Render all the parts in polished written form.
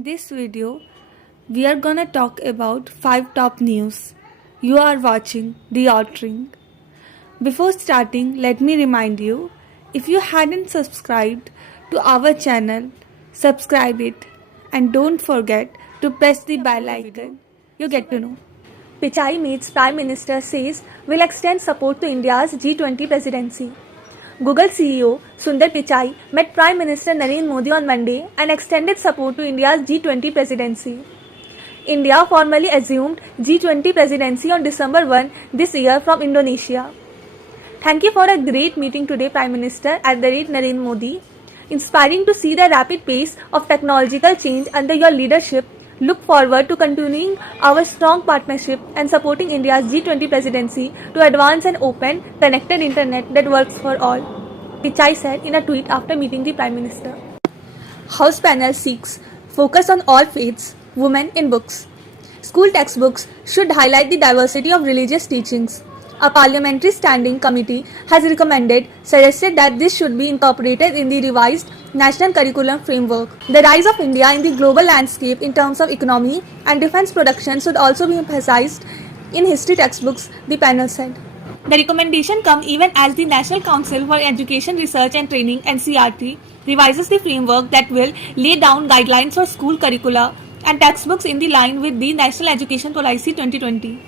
In this video, we are gonna talk about 5 top news. You are watching The Outring. Before starting, let me remind you, if you hadn't subscribed to our channel, subscribe it and don't forget to press the bell icon. You get to know. Pichai meets Prime Minister, says will extend support to India's G20 presidency. Google CEO Sundar Pichai met Prime Minister Narendra Modi on Monday and extended support to India's G20 presidency. India formally assumed G20 presidency on December 1 this year from Indonesia. Thank you for a great meeting today, Prime Minister @Narendra Modi. Inspiring to see the rapid pace of technological change under your leadership. Look forward to continuing our strong partnership and supporting India's G20 presidency to advance an open, connected internet that works for all, Pichai said in a tweet after meeting the Prime Minister. House panel seeks focus on all faiths, women in books. School textbooks should highlight the diversity of religious teachings. A parliamentary standing committee has suggested that this should be incorporated in the revised national curriculum framework. The rise of India in the global landscape in terms of economy and defense production should also be emphasized in history textbooks, the panel said. The recommendation comes even as the National Council for Education Research and Training (NCERT) revises the framework that will lay down guidelines for school curricula and textbooks in the line with the National Education Policy 2020.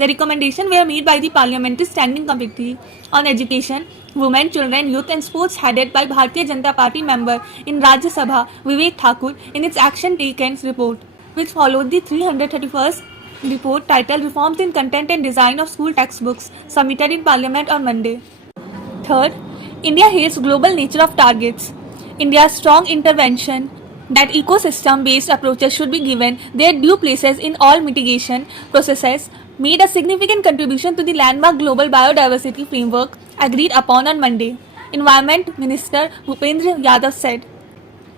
The recommendations were made by the Parliamentary Standing Committee on Education, Women, Children, Youth and Sports headed by Bharatiya Janata Party member in Rajya Sabha Vivek Thakur in its Action Taken report, which followed the 331st report titled Reforms in Content and Design of School Textbooks submitted in Parliament on Monday. Third, India hails global nature of targets. India's strong intervention that ecosystem-based approaches should be given their due places in all mitigation processes made a significant contribution to the landmark Global Biodiversity Framework agreed upon on Monday, Environment Minister Bhupendra Yadav said.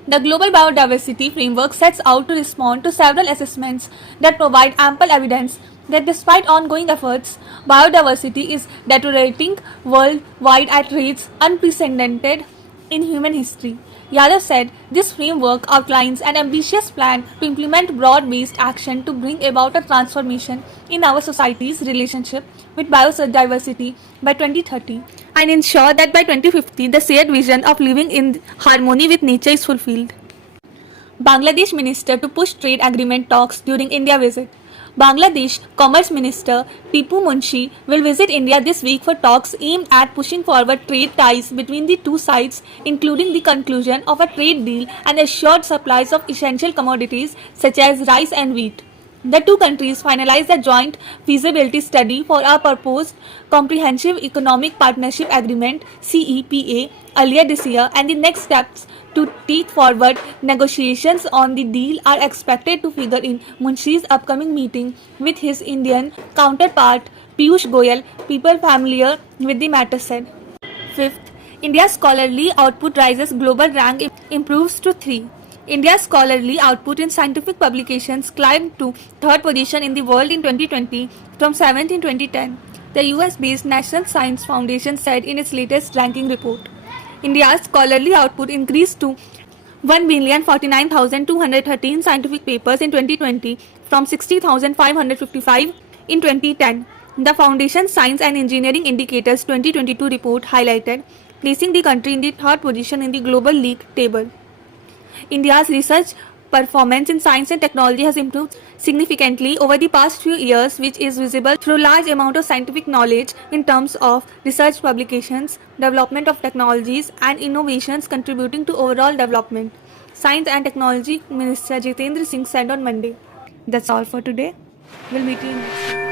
The Global Biodiversity Framework sets out to respond to several assessments that provide ample evidence that despite ongoing efforts, biodiversity is deteriorating worldwide at rates unprecedented in human history. Yadav said this framework outlines an ambitious plan to implement broad-based action to bring about a transformation in our society's relationship with biodiversity by 2030 and ensure that by 2050 the shared vision of living in harmony with nature is fulfilled. Bangladesh Minister to push trade agreement talks during India visit. Bangladesh Commerce Minister Tipu Munshi will visit India this week for talks aimed at pushing forward trade ties between the two sides, including the conclusion of a trade deal and assured supplies of essential commodities such as rice and wheat. The two countries finalized a joint feasibility study for a proposed Comprehensive Economic Partnership Agreement (CEPA) earlier this year, and the next steps to take forward negotiations on the deal are expected to figure in Munshi's upcoming meeting with his Indian counterpart Piyush Goyal, people familiar with the matter said. Fifth, India's scholarly output rises, global rank improves to 3. India's scholarly output in scientific publications climbed to 3rd position in the world in 2020 from 7th in 2010, the US-based National Science Foundation said in its latest ranking report. India's scholarly output increased to 1,049,213 scientific papers in 2020 from 60,555 in 2010. The Foundation's Science and Engineering Indicators 2022 report highlighted, placing the country in the 3rd position in the Global League table. India's research performance in science and technology has improved significantly over the past few years, which is visible through large amount of scientific knowledge in terms of research publications, development of technologies and innovations contributing to overall development, Science and Technology Minister Jitendra Singh said on Monday. That's all for today. We'll meet you next time.